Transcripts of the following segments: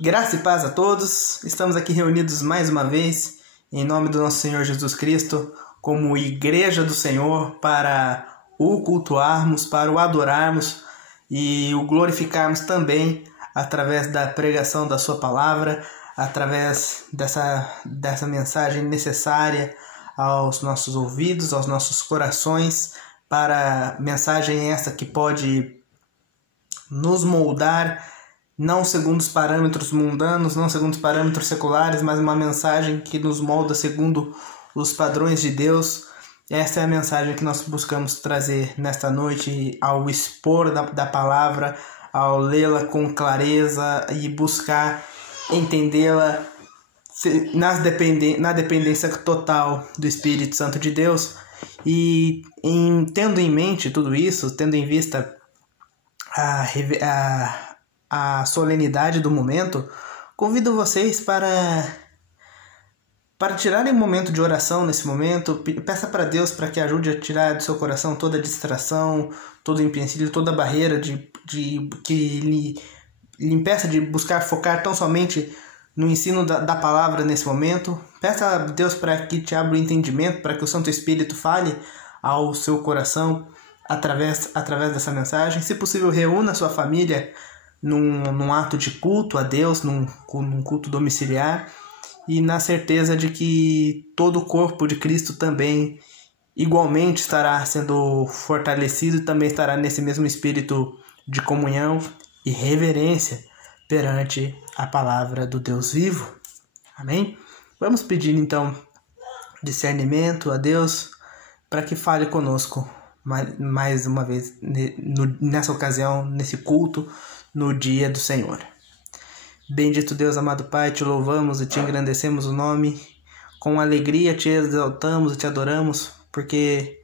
Graça e paz a todos, estamos aqui reunidos mais uma vez, em nome do nosso Senhor Jesus Cristo, como Igreja do Senhor, para o cultuarmos, para o adorarmos e o glorificarmos também através da pregação da sua palavra, através dessa mensagem necessária aos nossos ouvidos, aos nossos corações, para mensagem essa que pode nos moldar, não segundo os parâmetros mundanos, não segundo os parâmetros seculares, mas uma mensagem que nos molda segundo os padrões de Deus. Essa é a mensagem que nós buscamos trazer nesta noite, ao expor da palavra, ao lê-la com clareza e buscar entendê-la na dependência total do Espírito Santo de Deus. E tendo em mente tudo isso, tendo em vista a solenidade do momento, convido vocês para tirarem um momento de oração nesse momento. Peça para Deus para que ajude a tirar do seu coração toda a distração, todo o empecilho, toda a barreira que lhe impeça de buscar focar tão somente no ensino da palavra nesse momento. Peça a Deus para que te abra o entendimento, para que o Santo Espírito fale ao seu coração através dessa mensagem. Se possível, reúna a sua família num ato de culto a Deus, num culto domiciliar, e na certeza de que todo o corpo de Cristo também igualmente estará sendo fortalecido e também estará nesse mesmo espírito de comunhão e reverência perante a palavra do Deus vivo. Amém? Vamos pedir então discernimento a Deus para que fale conosco mais uma vez nessa ocasião, nesse culto, no dia do Senhor. Bendito Deus, amado Pai, te louvamos e te engrandecemos o nome. Com alegria te exaltamos e te adoramos, porque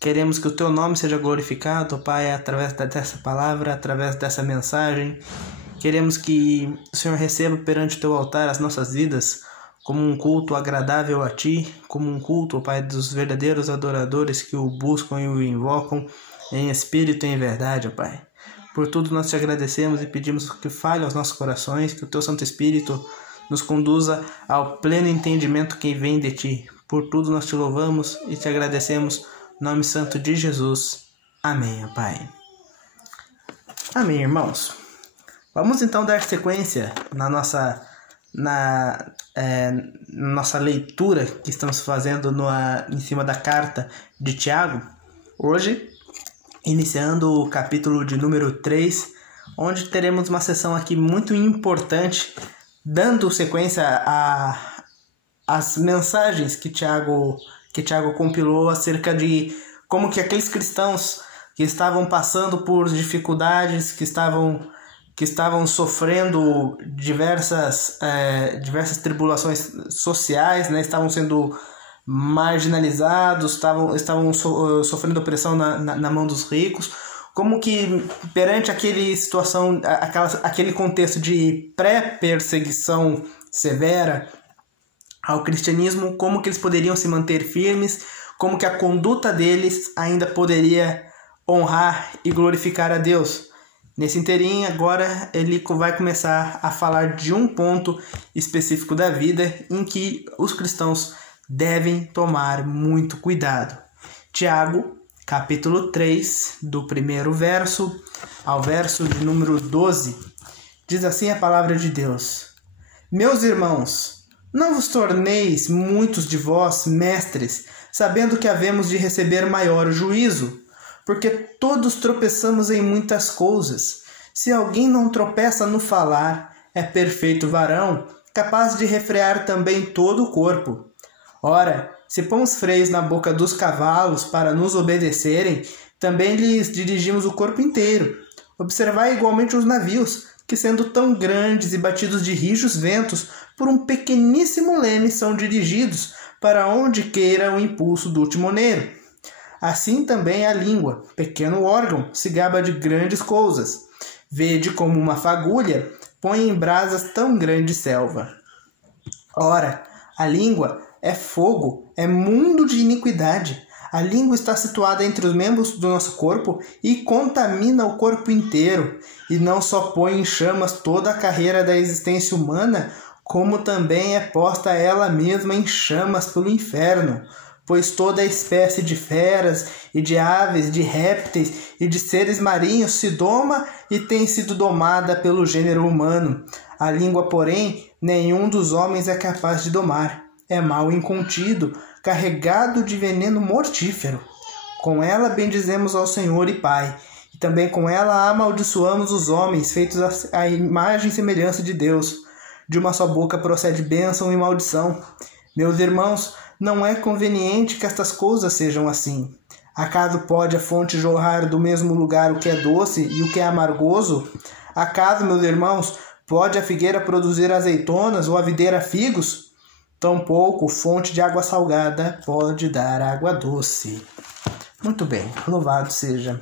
queremos que o teu nome seja glorificado, Pai, através dessa palavra, através dessa mensagem. Queremos que o Senhor receba perante o teu altar as nossas vidas como um culto agradável a ti, como um culto, Pai, dos verdadeiros adoradores que o buscam e o invocam em espírito e em verdade, Pai. Por tudo nós te agradecemos e pedimos que fale aos nossos corações, que o teu Santo Espírito nos conduza ao pleno entendimento que vem de ti. Por tudo nós te louvamos e te agradecemos, em nome santo de Jesus. Amém, Pai. Amém, irmãos. Vamos então dar sequência na nossa leitura que estamos fazendo em cima da carta de Tiago. Hoje, iniciando o capítulo de número 3, onde teremos uma sessão aqui muito importante, dando sequência às mensagens que Tiago compilou acerca de como que aqueles cristãos que estavam passando por dificuldades, que estavam sofrendo diversas tribulações sociais, né? Estavam sendo marginalizados, estavam sofrendo opressão na mão dos ricos, como que perante aquele contexto de pré-perseguição severa ao cristianismo, como que eles poderiam se manter firmes, como que a conduta deles ainda poderia honrar e glorificar a Deus. Nesse inteirinho, agora ele vai começar a falar de um ponto específico da vida em que os cristãos devem tomar muito cuidado. Tiago, capítulo 3, do primeiro verso ao verso de número 12, diz assim a palavra de Deus: Meus irmãos, não vos torneis muitos de vós mestres, sabendo que havemos de receber maior juízo, porque todos tropeçamos em muitas coisas. Se alguém não tropeça no falar, é perfeito varão, capaz de refrear também todo o corpo. Ora, se pomos freios na boca dos cavalos para nos obedecerem, também lhes dirigimos o corpo inteiro. Observai igualmente os navios, que sendo tão grandes e batidos de rijos ventos, por um pequeníssimo leme são dirigidos, para onde queira o impulso do timoneiro. Assim também a língua, pequeno órgão, se gaba de grandes coisas. Vede como uma fagulha põe em brasas tão grande selva. Ora, a língua é fogo, é mundo de iniquidade. A língua está situada entre os membros do nosso corpo e contamina o corpo inteiro, e não só põe em chamas toda a carreira da existência humana, como também é posta ela mesma em chamas pelo inferno, pois toda a espécie de feras e de aves, de répteis e de seres marinhos se doma e tem sido domada pelo gênero humano. A língua, porém, nenhum dos homens é capaz de domar. É mal incontido, carregado de veneno mortífero. Com ela bendizemos ao Senhor e Pai, e também com ela amaldiçoamos os homens, feitos à imagem e semelhança de Deus. De uma só boca procede bênção e maldição. Meus irmãos, não é conveniente que estas coisas sejam assim. Acaso pode a fonte jorrar do mesmo lugar o que é doce e o que é amargoso? Acaso, meus irmãos, pode a figueira produzir azeitonas ou a videira figos? Tampouco fonte de água salgada pode dar água doce. Muito bem, louvado seja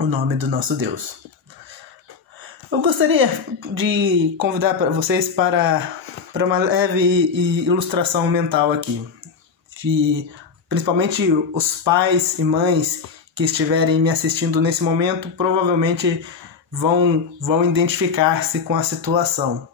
o nome do nosso Deus. Eu gostaria de convidar para vocês para uma leve ilustração mental aqui. Principalmente os pais e mães que estiverem me assistindo nesse momento provavelmente vão identificar-se com a situação.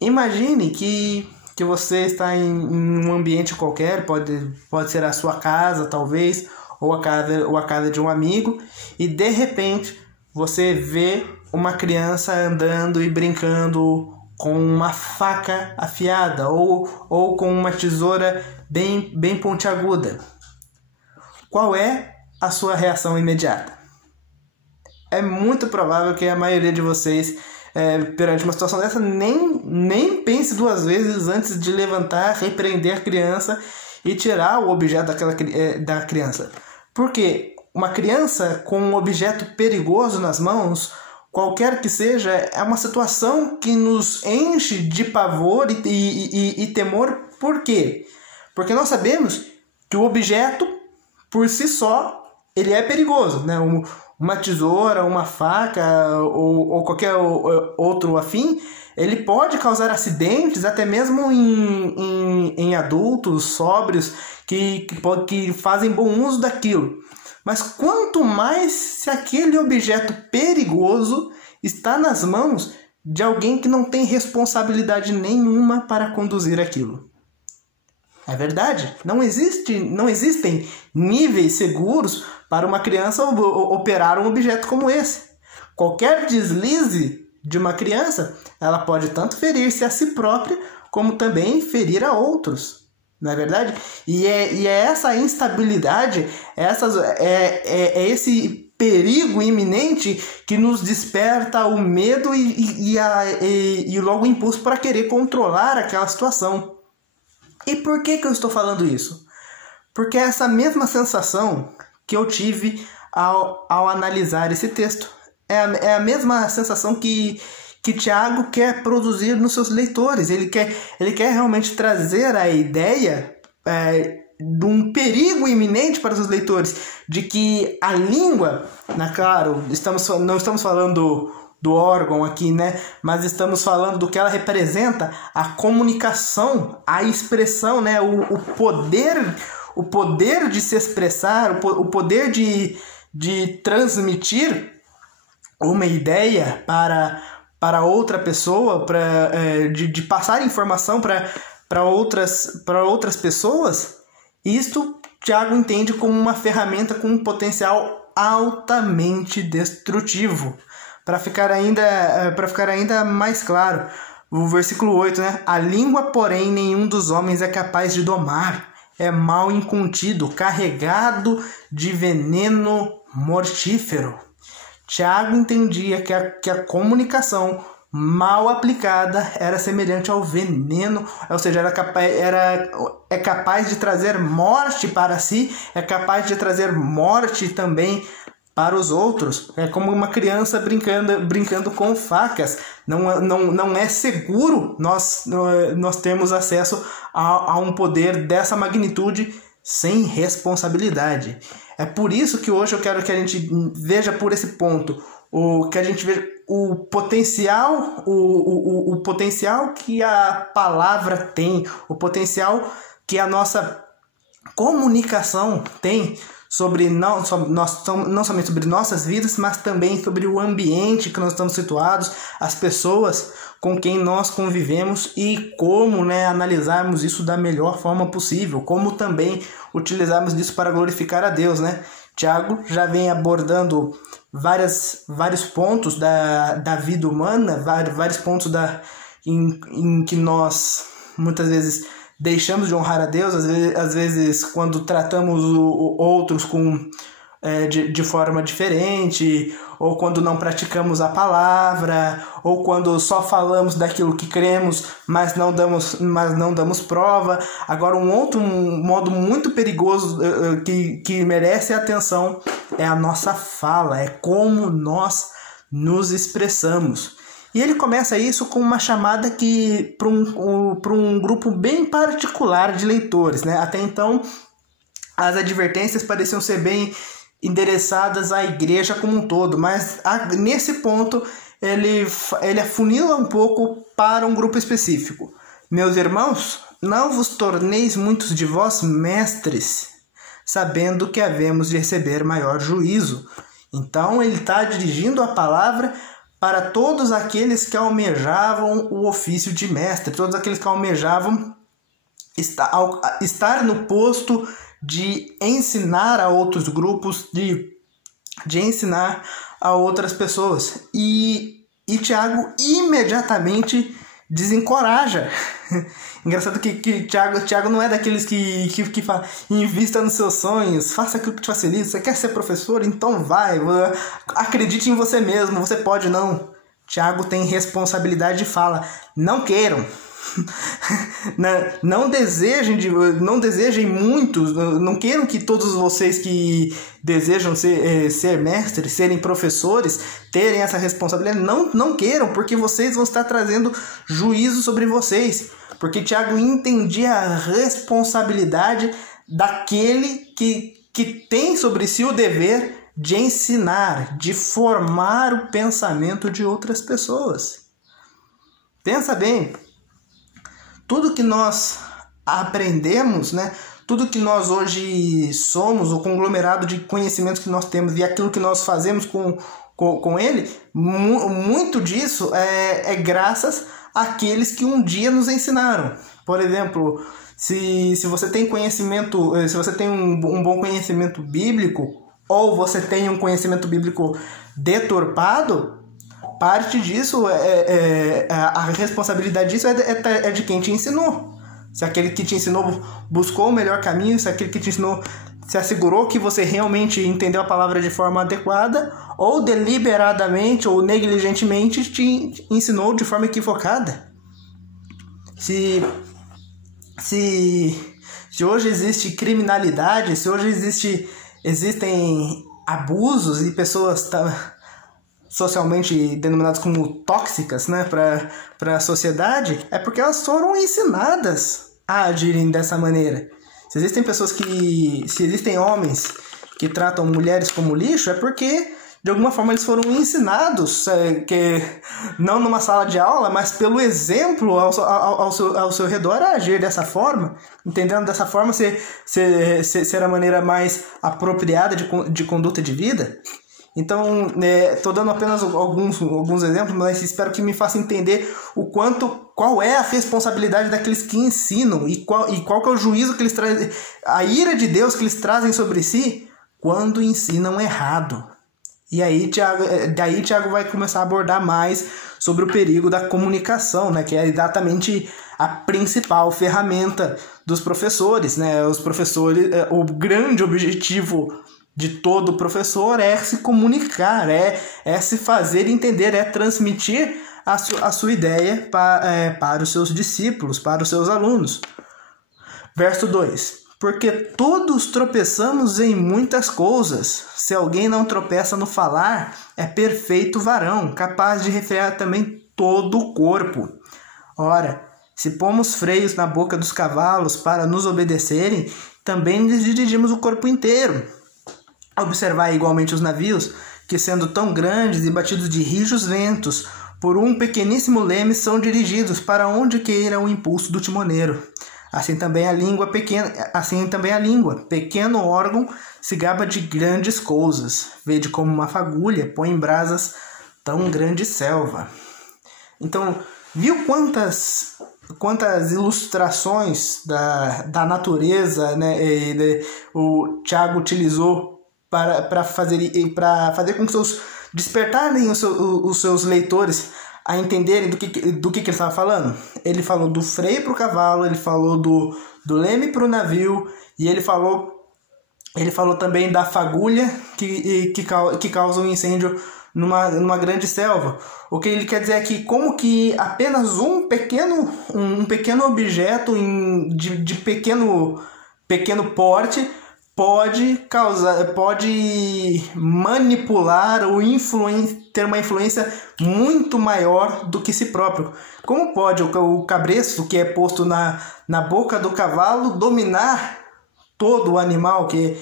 Imagine que você está em um ambiente qualquer, pode ser a sua casa talvez, ou a casa de um amigo, e de repente você vê uma criança andando e brincando com uma faca afiada ou com uma tesoura bem pontiaguda. Qual é a sua reação imediata? É muito provável que a maioria de vocês, perante uma situação dessa, nem pense duas vezes antes de levantar, repreender a criança e tirar o objeto da criança. Porque uma criança com um objeto perigoso nas mãos, qualquer que seja, é uma situação que nos enche de pavor e temor. Por quê? Porque nós sabemos que o objeto, por si só, ele é perigoso, né? Uma tesoura, uma faca ou qualquer outro afim, ele pode causar acidentes até mesmo em adultos sóbrios que fazem bom uso daquilo. Mas quanto mais se aquele objeto perigoso está nas mãos de alguém que não tem responsabilidade nenhuma para conduzir aquilo. É verdade, não existem níveis seguros para uma criança operar um objeto como esse. Qualquer deslize de uma criança, ela pode tanto ferir-se a si própria, como também ferir a outros. Não é verdade? E é essa instabilidade, esse perigo iminente que nos desperta o medo e logo o impulso para querer controlar aquela situação. E por que eu estou falando isso? Porque é essa mesma sensação que eu tive ao analisar esse texto. É a mesma sensação que Tiago quer produzir nos seus leitores. Ele quer realmente trazer a ideia de um perigo iminente para os seus leitores, de que a língua, claro, não estamos falando do órgão aqui, né? Mas estamos falando do que ela representa, a comunicação, a expressão, né? O poder de se expressar, o poder de transmitir uma ideia para outra pessoa, de passar informação para outras pessoas. Isto Tiago entende como uma ferramenta com um potencial altamente destrutivo. Para ficar ainda mais claro, o versículo 8, né? A língua, porém, nenhum dos homens é capaz de domar. É mal incontido, carregado de veneno mortífero. Tiago entendia que a comunicação mal aplicada era semelhante ao veneno, ou seja, é capaz de trazer morte para si, é capaz de trazer morte também para os outros. É como uma criança brincando com facas. Não é seguro nós termos acesso a um poder dessa magnitude sem responsabilidade. É por isso que hoje eu quero que a gente veja por esse ponto, que a gente veja o potencial, o potencial que a palavra tem, o potencial que a nossa comunicação tem sobre não somente sobre nossas vidas, mas também sobre o ambiente que nós estamos situados, as pessoas com quem nós convivemos e como, analisarmos isso da melhor forma possível, como também utilizarmos isso para glorificar a Deus, Tiago já vem abordando vários pontos da vida humana, vários pontos em que nós muitas vezes deixamos de honrar a Deus, às vezes quando tratamos outros de forma diferente, ou quando não praticamos a palavra, ou quando só falamos daquilo que cremos, mas não damos prova. Agora, um outro modo muito perigoso que merece atenção é a nossa fala, é como nós nos expressamos. E ele começa isso com uma chamada para um grupo bem particular de leitores, Até então, as advertências pareciam ser bem endereçadas à igreja como um todo, mas nesse ponto ele afunila um pouco para um grupo específico. Meus irmãos, não vos torneis muitos de vós mestres, sabendo que havemos de receber maior juízo. Então ele está dirigindo a palavra para todos aqueles que almejavam o ofício de mestre, todos aqueles que almejavam estar no posto de ensinar a outros grupos, de ensinar a outras pessoas. E Tiago imediatamente desencoraja. Engraçado que Tiago não é daqueles que fala: invista nos seus sonhos, faça aquilo que te faz feliz. Você quer ser professor? Então vai, acredite em você mesmo, você pode. Não. Tiago tem responsabilidade e fala: não queiram. Não desejem muitos, não queiram que todos vocês que desejam ser mestres, serem professores, terem essa responsabilidade. Não queiram, porque vocês vão estar trazendo juízo sobre vocês. Porque Tiago entendia a responsabilidade daquele que tem sobre si o dever de ensinar, de formar o pensamento de outras pessoas. Pensa bem. Tudo que nós aprendemos, tudo que nós hoje somos, o conglomerado de conhecimentos que nós temos e aquilo que nós fazemos com ele, muito disso é graças àqueles que um dia nos ensinaram. Por exemplo, se você tem conhecimento, se você tem um bom conhecimento bíblico, ou você tem um conhecimento bíblico deturpado, parte disso, a responsabilidade disso é de quem te ensinou. Se aquele que te ensinou buscou o melhor caminho, se aquele que te ensinou se assegurou que você realmente entendeu a palavra de forma adequada, ou deliberadamente ou negligentemente te ensinou de forma equivocada. Se hoje existe criminalidade, se hoje existem abusos e pessoas socialmente denominadas como tóxicas, para a sociedade, é porque elas foram ensinadas a agirem dessa maneira. Se existem homens que tratam mulheres como lixo, é porque de alguma forma eles foram ensinados, que não numa sala de aula, mas pelo exemplo ao seu redor, a agir dessa forma, entendendo dessa forma ser a maneira mais apropriada de conduta de vida. Então, estou dando apenas alguns exemplos, mas espero que me faça entender qual é a responsabilidade daqueles que ensinam e qual que é o juízo que eles trazem, a ira de Deus que eles trazem sobre si quando ensinam errado. E aí Tiago vai começar a abordar mais sobre o perigo da comunicação, que é exatamente a principal ferramenta dos professores. Os professores, o grande objetivo de todo professor é se comunicar, é se fazer entender, é transmitir a sua ideia para os seus discípulos, para os seus alunos. Verso 2. Porque todos tropeçamos em muitas coisas. Se alguém não tropeça no falar, é perfeito varão, capaz de refrear também todo o corpo. Ora, se pomos freios na boca dos cavalos para nos obedecerem, também lhes dirigimos o corpo inteiro. Observai igualmente os navios, que sendo tão grandes e batidos de rijos ventos, por um pequeníssimo leme são dirigidos para onde queira o impulso do timoneiro. Assim também a língua, pequeno órgão, se gaba de grandes coisas. Vede como uma fagulha põe em brasas tão grande selva. Então, viu quantas ilustrações da natureza, né, o Tiago utilizou para fazer com que despertarem os seus leitores a entenderem do que ele estava falando. Ele falou do freio para o cavalo, ele falou do leme para o navio, e ele falou também da fagulha que causa um incêndio numa grande selva. O que ele quer dizer é que como que apenas um pequeno objeto de pequeno porte pode manipular ou ter uma influência muito maior do que si próprio. Como pode o cabresto que é posto na boca do cavalo dominar todo o animal que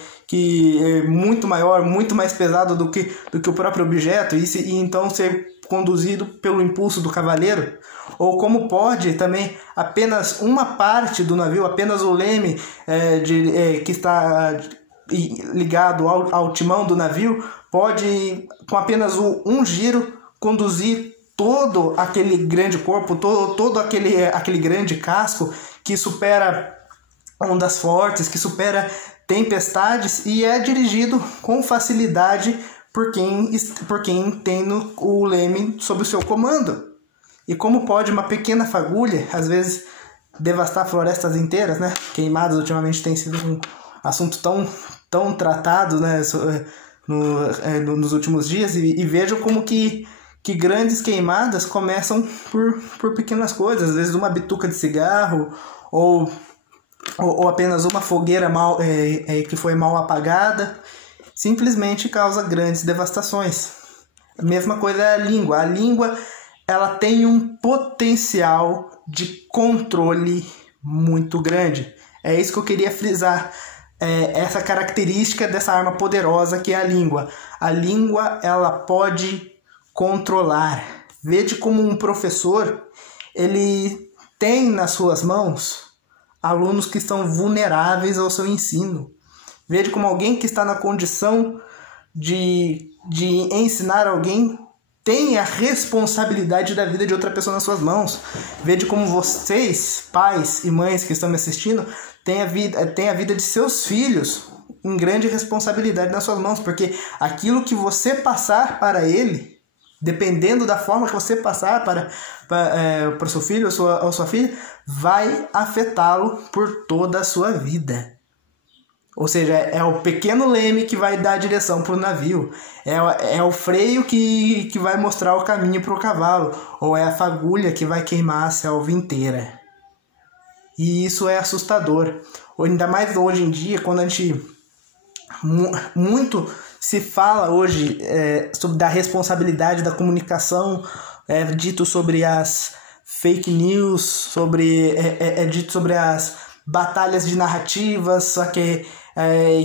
é muito maior, muito mais pesado do que o próprio objeto, e então ser conduzido pelo impulso do cavaleiro? Ou como pode também apenas uma parte do navio, apenas o leme que está ligado ao timão do navio, pode com apenas um giro conduzir todo aquele grande corpo, todo aquele grande casco que supera ondas fortes, que supera tempestades e é dirigido com facilidade por quem tem o leme sob o seu comando. E como pode uma pequena fagulha, às vezes, devastar florestas inteiras, né? Queimadas ultimamente tem sido um assunto tão tratado, né, nos últimos dias, e vejam como que grandes queimadas começam por pequenas coisas, às vezes uma bituca de cigarro ou apenas uma fogueira que foi mal apagada, simplesmente causa grandes devastações. A mesma coisa é a língua. A língua, ela tem um potencial de controle muito grande. É isso que eu queria frisar. Essa característica dessa arma poderosa que é a língua. A língua, ela pode controlar. Vede como um professor, ele tem nas suas mãos alunos que estão vulneráveis ao seu ensino. Veja como alguém que está na condição de ensinar alguém tem a responsabilidade da vida de outra pessoa nas suas mãos. Veja como vocês, pais e mães que estão me assistindo, têm a vida de seus filhos em grande responsabilidade nas suas mãos, porque aquilo que você passar para ele, dependendo da forma que você passar para o seu filho ou sua filha, vai afetá-lo por toda a sua vida. Ou seja, é o pequeno leme que vai dar a direção para o navio, é o freio que vai mostrar o caminho para o cavalo, ou é a fagulha que vai queimar a selva inteira. E isso é assustador. Ainda mais hoje em dia, quando a gente muito se fala hoje sobre da responsabilidade da comunicação, dito sobre as fake news, dito sobre as batalhas de narrativas, só que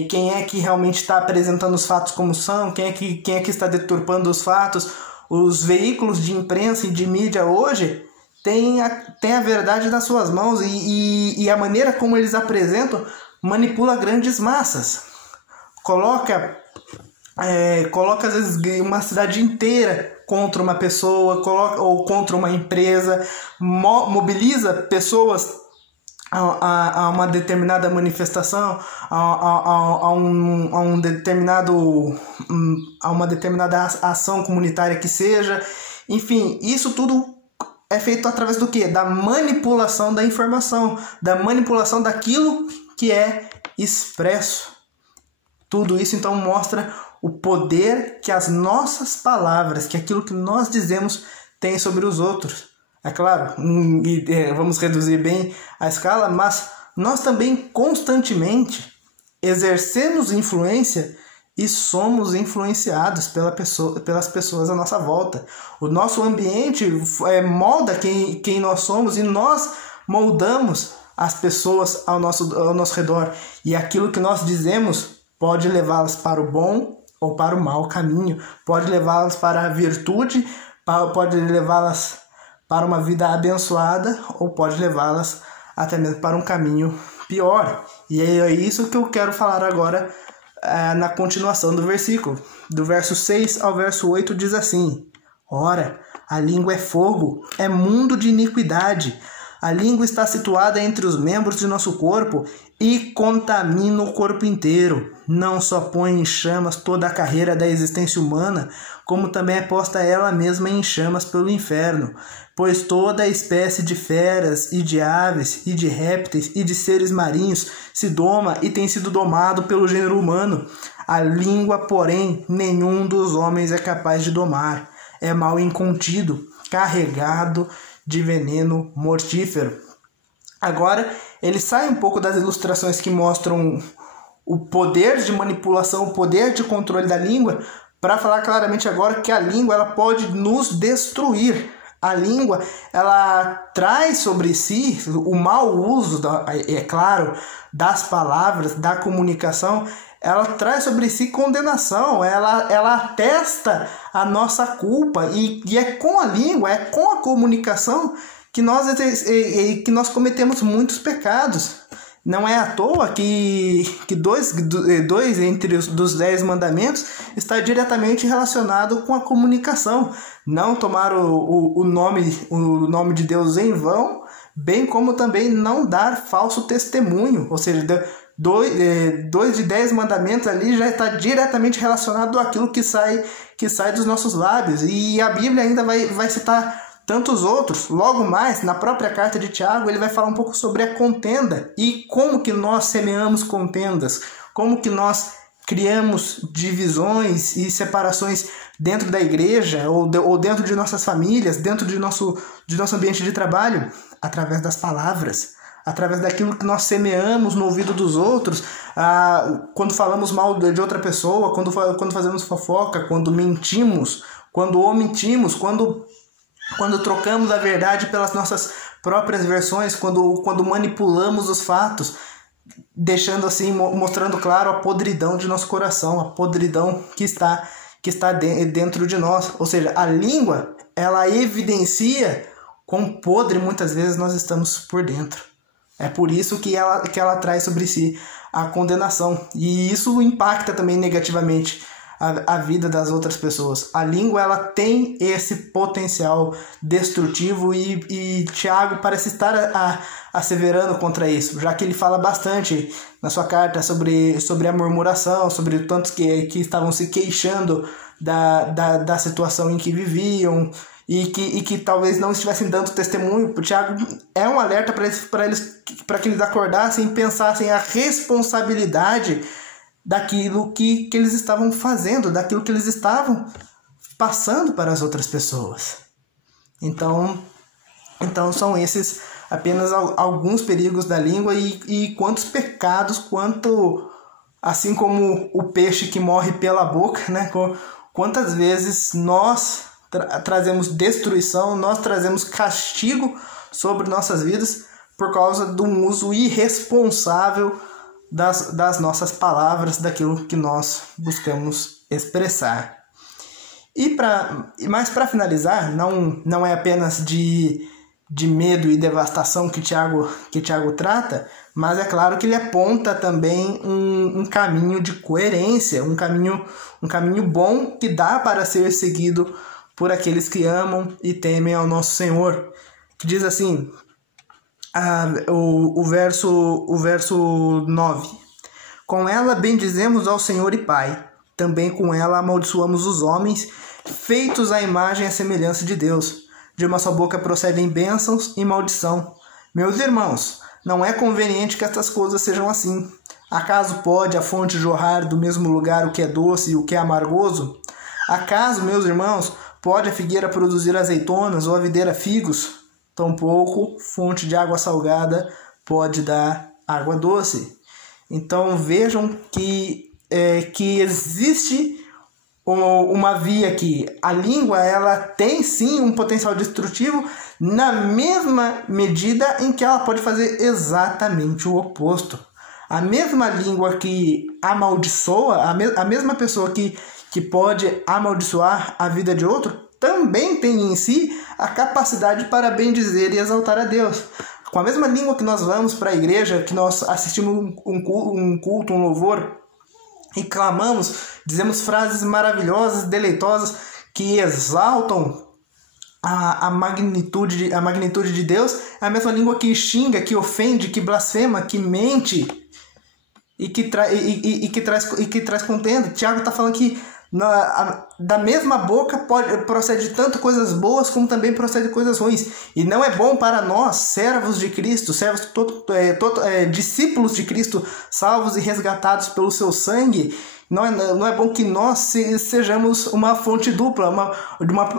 quem é que realmente está apresentando os fatos como são, quem é que está deturpando os fatos. Os veículos de imprensa e de mídia hoje têm a verdade nas suas mãos, e a maneira como eles apresentam manipula grandes massas. Coloca às vezes uma cidade inteira contra uma pessoa, ou contra uma empresa, mobiliza pessoas a uma determinada manifestação, a uma determinada ação comunitária que seja. Enfim, isso tudo é feito através do quê? Da manipulação da informação, da manipulação daquilo que é expresso. Tudo isso então mostra o poder que as nossas palavras, que aquilo que nós dizemos tem sobre os outros. É claro, vamos reduzir bem a escala, mas nós também constantemente exercemos influência e somos influenciados pelas pessoas à nossa volta. O nosso ambiente molda quem nós somos, e nós moldamos as pessoas ao nosso redor. E aquilo que nós dizemos pode levá-las para o bom ou para o mau caminho, pode levá-las para a virtude, pode levá-las para uma vida abençoada, ou pode levá-las até mesmo para um caminho pior. E é isso que eu quero falar agora na continuação do versículo. Do verso 6 ao verso 8 diz assim: Ora, a língua é fogo, é mundo de iniquidade. A língua está situada entre os membros de nosso corpo e contamina o corpo inteiro. Não só põe em chamas toda a carreira da existência humana, como também é posta ela mesma em chamas pelo inferno. Pois toda a espécie de feras e de aves e de répteis e de seres marinhos se doma e tem sido domado pelo gênero humano. A língua, porém, nenhum dos homens é capaz de domar. É mal incontido, carregado de veneno mortífero. Agora, ele sai um pouco das ilustrações que mostram o poder de manipulação, o poder de controle da língua, para falar claramente agora que a língua ela pode nos destruir. A língua ela traz sobre si o mau uso, é claro, das palavras, da comunicação. Ela traz sobre si condenação, ela atesta a nossa culpa e é com a língua, é com a comunicação que nós cometemos muitos pecados. Não é à toa que dois entre dos 10 mandamentos está diretamente relacionado com a comunicação. Não tomar o nome de Deus em vão, bem como também não dar falso testemunho, ou seja, dois de 10 mandamentos ali já está diretamente relacionado àquilo que sai dos nossos lábios. E a Bíblia ainda vai citar tantos outros. Logo mais, na própria carta de Tiago, ele vai falar um pouco sobre a contenda e como que nós semeamos contendas, como que nós criamos divisões e separações dentro da igreja ou dentro de nossas famílias, dentro de nosso ambiente de trabalho, através das palavras, através daquilo que nós semeamos no ouvido dos outros, quando falamos mal de outra pessoa, quando fazemos fofoca, quando mentimos, quando omitimos, quando trocamos a verdade pelas nossas próprias versões, quando manipulamos os fatos, deixando assim, mostrando claro a podridão de nosso coração, a podridão que está dentro de nós. Ou seja, a língua, ela evidencia quão podre muitas vezes nós estamos por dentro. É por isso que ela traz sobre si a condenação. E isso impacta também negativamente a vida das outras pessoas. A língua ela tem esse potencial destrutivo e Tiago parece estar asseverando contra isso, já que ele fala bastante na sua carta sobre a murmuração, sobre tantos que estavam se queixando da situação em que viviam e que talvez não estivessem dando testemunho. O Tiago é um alerta para que eles acordassem e pensassem a responsabilidade daquilo que eles estavam fazendo, daquilo que eles estavam passando para as outras pessoas. Então são esses apenas alguns perigos da língua e quantos pecados, assim como o peixe que morre pela boca, né? Quantas vezes nós trazemos destruição, nós trazemos castigo sobre nossas vidas por causa de um uso irresponsável das nossas palavras, daquilo que nós buscamos expressar. Mas para finalizar, não é apenas de medo e devastação que Tiago trata, mas é claro que ele aponta também um caminho de coerência, um caminho bom que dá para ser seguido por aqueles que amam e temem ao nosso Senhor. Que diz assim, o verso 9: Com ela bendizemos ao Senhor e Pai, também com ela amaldiçoamos os homens, feitos à imagem e à semelhança de Deus. De uma só boca procedem bênçãos e maldição. Meus irmãos, não é conveniente que estas coisas sejam assim. Acaso pode a fonte jorrar do mesmo lugar o que é doce e o que é amargoso? Acaso, meus irmãos, pode a figueira produzir azeitonas ou a videira figos? Tampouco fonte de água salgada pode dar água doce. Então vejam que existe uma via aqui. A língua ela tem sim um potencial destrutivo na mesma medida em que ela pode fazer exatamente o oposto. A mesma língua que amaldiçoa, a mesma pessoa que pode amaldiçoar a vida de outro, também tem em si a capacidade para bendizer e exaltar a Deus. com a mesma língua que nós vamos para a igreja, que nós assistimos um culto, um louvor, e clamamos, dizemos frases maravilhosas, deleitosas, que exaltam a magnitude de Deus, é a mesma língua que xinga, que ofende, que blasfema, que mente e que traz contenda. Tiago está falando que da mesma boca procede tanto coisas boas como também procede coisas ruins. E não é bom para nós, servos de Cristo, discípulos de Cristo, salvos e resgatados pelo seu sangue, não é bom que nós sejamos uma fonte dupla,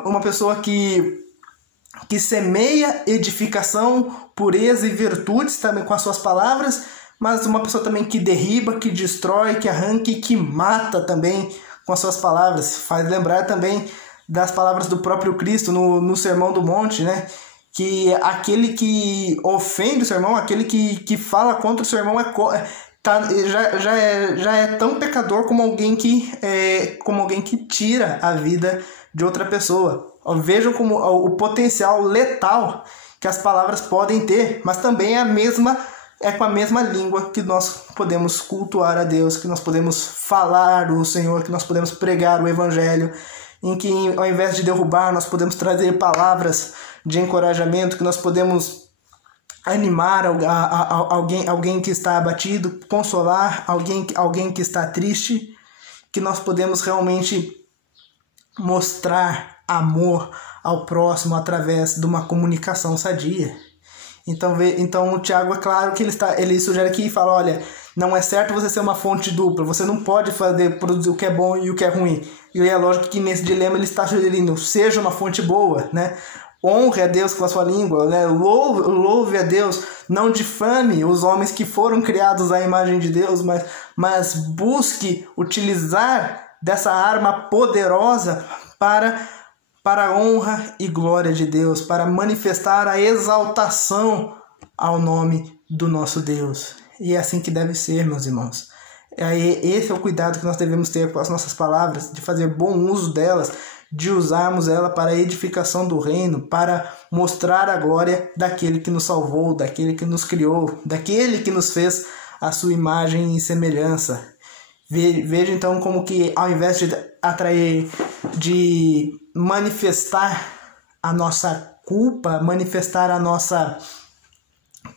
uma pessoa que semeia edificação, pureza e virtudes também com as suas palavras, mas uma pessoa também que derriba, que destrói, que arranca e que mata também com as suas palavras. Faz lembrar também das palavras do próprio Cristo no Sermão do Monte, né? Que aquele que ofende o sermão, aquele que fala contra o sermão já é tão pecador como alguém que tira a vida de outra pessoa. Vejam como o potencial letal que as palavras podem ter, mas também é com a mesma língua que nós podemos cultuar a Deus, que nós podemos falar o Senhor, que nós podemos pregar o Evangelho, em que ao invés de derrubar, nós podemos trazer palavras de encorajamento, que nós podemos animar alguém que está abatido, consolar alguém que está triste, que nós podemos realmente mostrar amor ao próximo através de uma comunicação sadia. Então o Tiago, é claro que ele sugere aqui e fala, olha, não é certo você ser uma fonte dupla, você não pode produzir o que é bom e o que é ruim. E é lógico que nesse dilema ele está sugerindo, seja uma fonte boa, né? Honre a Deus com a sua língua, né? Louve a Deus, não difame os homens que foram criados à imagem de Deus, mas busque utilizar dessa arma poderosa para a honra e glória de Deus, para manifestar a exaltação ao nome do nosso Deus. E é assim que deve ser, meus irmãos. Esse é o cuidado que nós devemos ter com as nossas palavras, de fazer bom uso delas, de usarmos ela para a edificação do reino, para mostrar a glória daquele que nos salvou, daquele que nos criou, daquele que nos fez a sua imagem e semelhança. Veja então como que ao invés de manifestar a nossa culpa, manifestar a nossa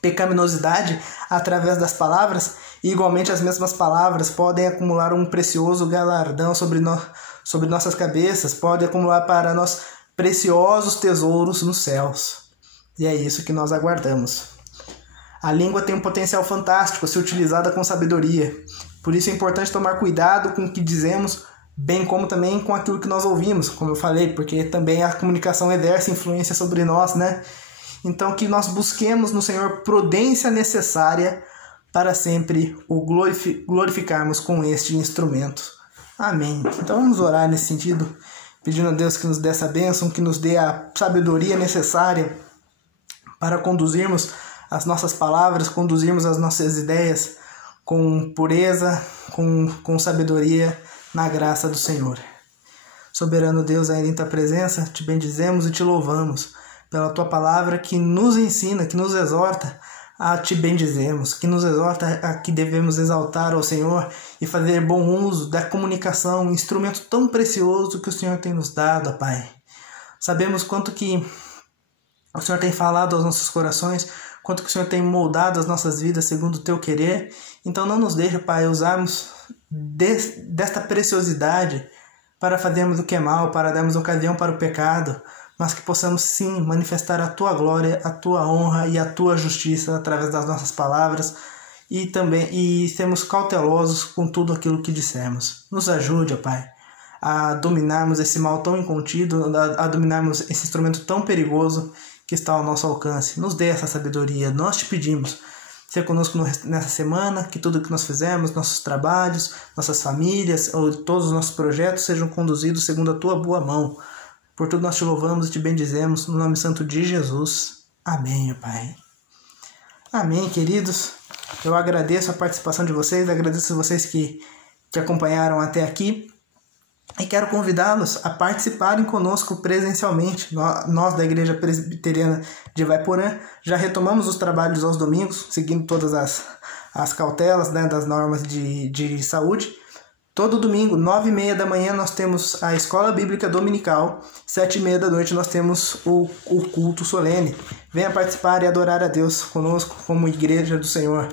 pecaminosidade através das palavras, igualmente as mesmas palavras podem acumular um precioso galardão sobre nossas cabeças, podem acumular para nós preciosos tesouros nos céus. E é isso que nós aguardamos. A língua tem um potencial fantástico se utilizada com sabedoria. Por isso é importante tomar cuidado com o que dizemos, bem como também com aquilo que nós ouvimos, como eu falei, porque também a comunicação exerce influência sobre nós, né? Então que nós busquemos no Senhor prudência necessária para sempre o glorificarmos com este instrumento. Amém. Então vamos orar nesse sentido, pedindo a Deus que nos dê essa bênção, que nos dê a sabedoria necessária para conduzirmos as nossas palavras, conduzirmos as nossas ideias com pureza, com sabedoria, na graça do Senhor. Soberano Deus, ainda em tua presença, te bendizemos e te louvamos pela tua palavra que nos ensina, que nos exorta a te bendizemos, que nos exorta a que devemos exaltar ao Senhor e fazer bom uso da comunicação, um instrumento tão precioso que o Senhor tem nos dado, Pai. Sabemos quanto que o Senhor tem falado aos nossos corações, quanto que o Senhor tem moldado as nossas vidas segundo o teu querer. Então não nos deixe, Pai, usarmos desta preciosidade para fazermos o que é mal, para darmos ocasião para o pecado, mas que possamos sim manifestar a tua glória, a tua honra e a tua justiça através das nossas palavras e sermos cautelosos com tudo aquilo que dissemos. Nos ajude, ó Pai, a dominarmos esse mal tão incontido, a dominarmos esse instrumento tão perigoso que está ao nosso alcance. Nos dê essa sabedoria, nós te pedimos. Ser conosco nessa semana, que tudo que nós fizermos, nossos trabalhos, nossas famílias, ou todos os nossos projetos sejam conduzidos segundo a tua boa mão. Por tudo nós te louvamos e te bendizemos, no nome santo de Jesus. Amém, Pai. Amém, queridos. Eu agradeço a participação de vocês, agradeço a vocês que acompanharam até aqui. E quero convidá-los a participarem conosco presencialmente. Nós da Igreja Presbiteriana de Ivaiporã já retomamos os trabalhos aos domingos, seguindo todas as cautelas, né, das normas de saúde. Todo domingo, 9h30 da manhã, nós temos a Escola Bíblica Dominical. 7h30 da noite nós temos o culto solene. Venha participar e adorar a Deus conosco como Igreja do Senhor.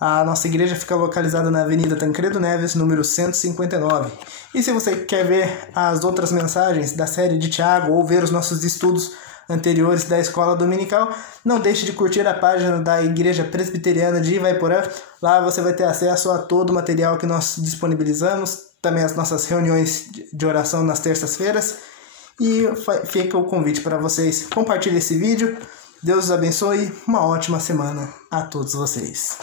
A nossa igreja fica localizada na Avenida Tancredo Neves, número 159. E se você quer ver as outras mensagens da série de Tiago ou ver os nossos estudos anteriores da Escola Dominical, não deixe de curtir a página da Igreja Presbiteriana de Ivaiporã. Lá você vai ter acesso a todo o material que nós disponibilizamos, também as nossas reuniões de oração nas terças-feiras. E fica o convite para vocês. Compartilhem esse vídeo. Deus os abençoe. Uma ótima semana a todos vocês.